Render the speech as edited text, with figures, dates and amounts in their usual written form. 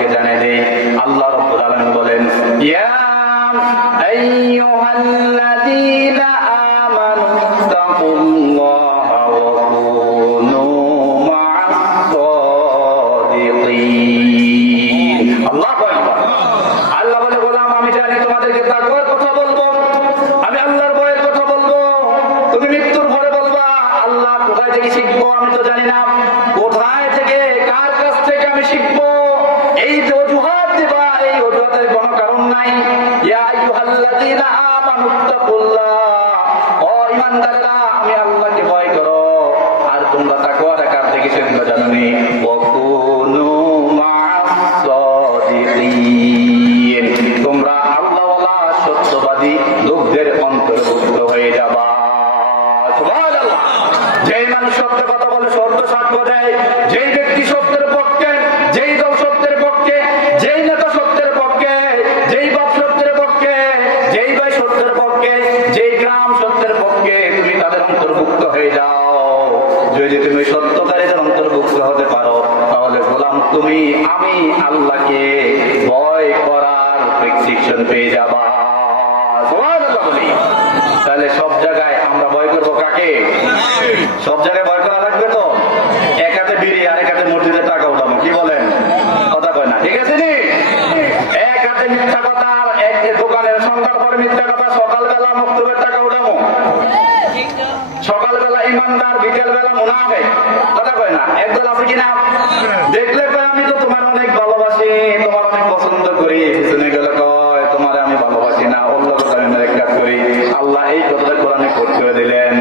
তোমাদেরকে জানিয়ে দেই। আল্লাহ রাব্বুল আলামিন বলেন, ইয়া আইয়ুহাল্লাযীনা আমানু তাকুল্লাহা ওয়া কুনু মা'আস সাদিকিন। আল্লাহু আকবার। আল্লাহ বলে, গোলাম আমি জানি তোমাদেরকে তাকওয়ার কথা বলবো, আমি আল্লাহর ভয়ের কথা বলবো। তুমি মৃত্যুর ভয়ে বলবা আল্লাহ কোথায় থেকে শিখবো আমি তো জানি না, কোথায় থেকে কার কাছ থেকে আমি শিখবো, এই যে অজুহাত দিবা, এই অজুহাতের কোনো কারণ নাই। ইয়া আইয়ুহাল্লাযীনা আমানু তাকুল্লাহ, ও ঈমানদাররা আমি আল্লাহকে ভয় করো, আর তোমরা তাকওয়াটা কার থেকে শিখবে জানোনি, ওয়া কুনু মা'আস সাদিকিন, তোমরা আল্লাহওয়ালা সত্যবাদী লোকদের অন্তর্ভুক্ত হয়ে যাবা। সুবহানাল্লাহ। যেই মানুষ সত্য কথা বলে, সত্য সাক্ষ্য দেয়, যেই ব্যক্তি সত্যের পক্ষে, যেই দল সত্যের পক্ষে, যেই নেতা সত্যের পক্ষে, যেই বাপ সত্যের পক্ষে, যেই ভাই সত্যের পক্ষে, যেই গ্রাম সত্যের পক্ষে, তুমি তাদের অন্তর্ভুক্ত হয়ে যাও। যদি তুমি সত্যকারীদের অন্তর্ভুক্ত হতে পারো, তাহলে গোলাম তুমি আমি আল্লাহকে ভয় করার প্রেসক্রিপশন পেয়ে যাবা। সুবহানাল্লাহ বলি। তাহলে সব জায়গায় আমরা ভয় করবো কাকে? সব জায়গায় ভয় করা লাগবে তো? এক হাতে বিড়ি আর এক হাতে মসজিদের টাকা উঠাবো, কি বলেন? কথা কয় না, ঠিক আছে নি? এক হাতে মিথ্যা কথা আর এক দোকানের সন্ধ্যার পরে মিথ্যা কথা, সকালবেলা মক্তবের টাকা উঠাবো, সকালবেলা ইমানদার, বিকেলবেলা মুনাফিক, কথা কয় না? একদল আছে কিনা? দেখলে কয় আমি তো তোমার অনেক ভালোবাসি, তোমার অনেক পছন্দ করি, পিছনে গেলে কয় তোমার আমি ভালোবাসি না, অন্য কথা আমি মেরে কাজ করি। আল্লাহ এই কথাটা কোরআনে কোট করে দিলেন,